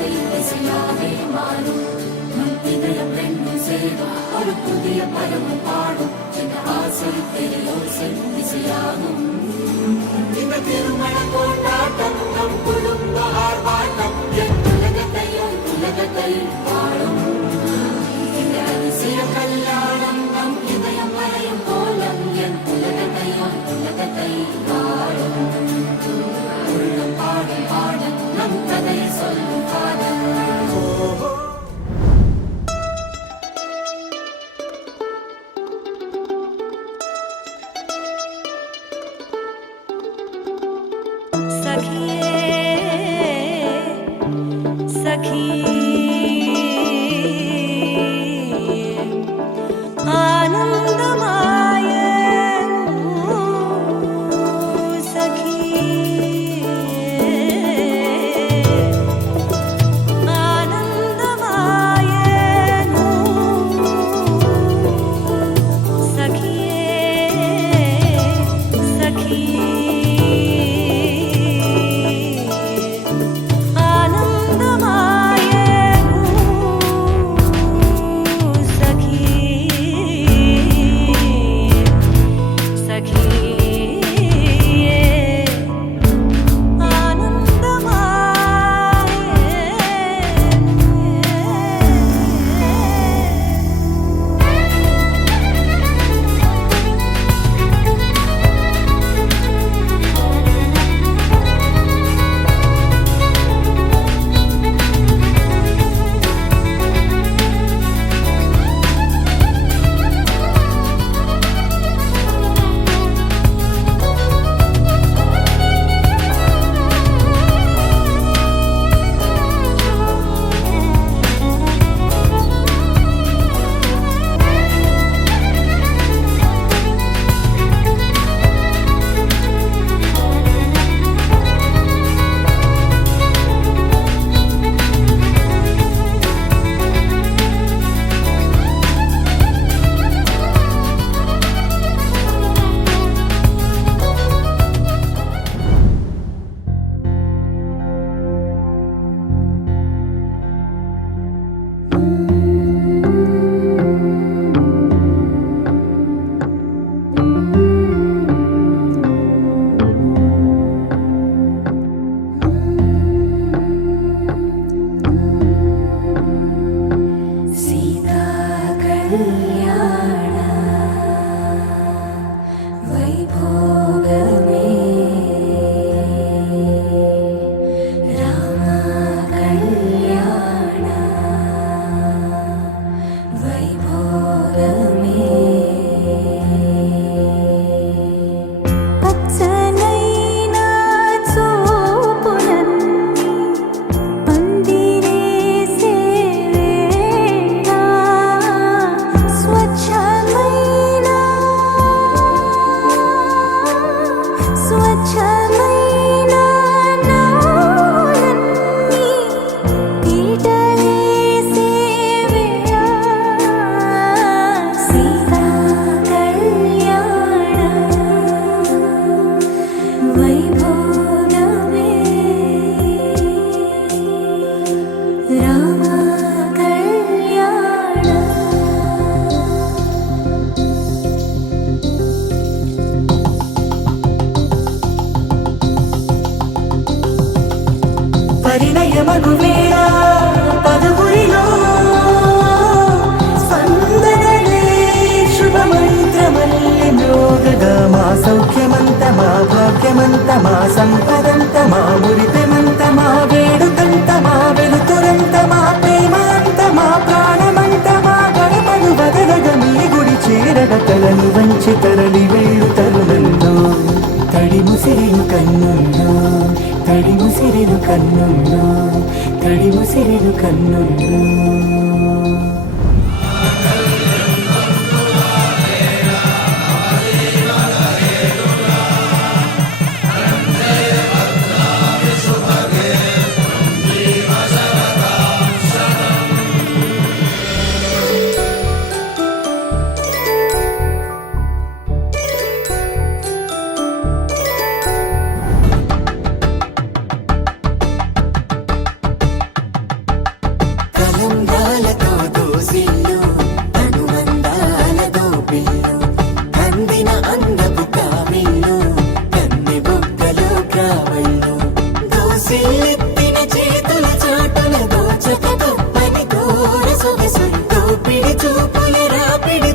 ஆசை திசையாவே மாறும். நம் இதயம் ரெண்டும் சேரும் ஒரு புதிய பருவம் பாடும். இந்த ஆசை பெரியோசை திசையாகும். இந்த திருமண கொண்டாட்டம் நம் குடும்ப ஆர்ப்பாட்டம் என் உலகத்தை வாழும். இந்த அதிசய கல்யாணம் நம் இதயம் வரையும் கோலம் என் உலகத்தை வாழும். உள்ளம் பாடும் பாடல் நம் கதை சொல்லும் காதல். పరిణయమగువేళ పదవురిలో స్పందనలే శుభమంత్రమల్లి మ్రోగగా మా సౌఖ్యమంత మా భాగ్యమంత మా సంపదంత మా మురిపెమంత మా వేడుకంత మా వెలుతురంత మా ప్రేమంత మా ప్రాణమంత మా గడపను వదలగ మీ గుడి చేరగ తలను వంచి తరలి వెళ్ళు తరుణంలో తడి ముసిరిను కన్నుల్లో తడి ముసిరిను కన్నుల్లో తడి ముసిరిను కన్నుల్లో చూపుల రాపిడి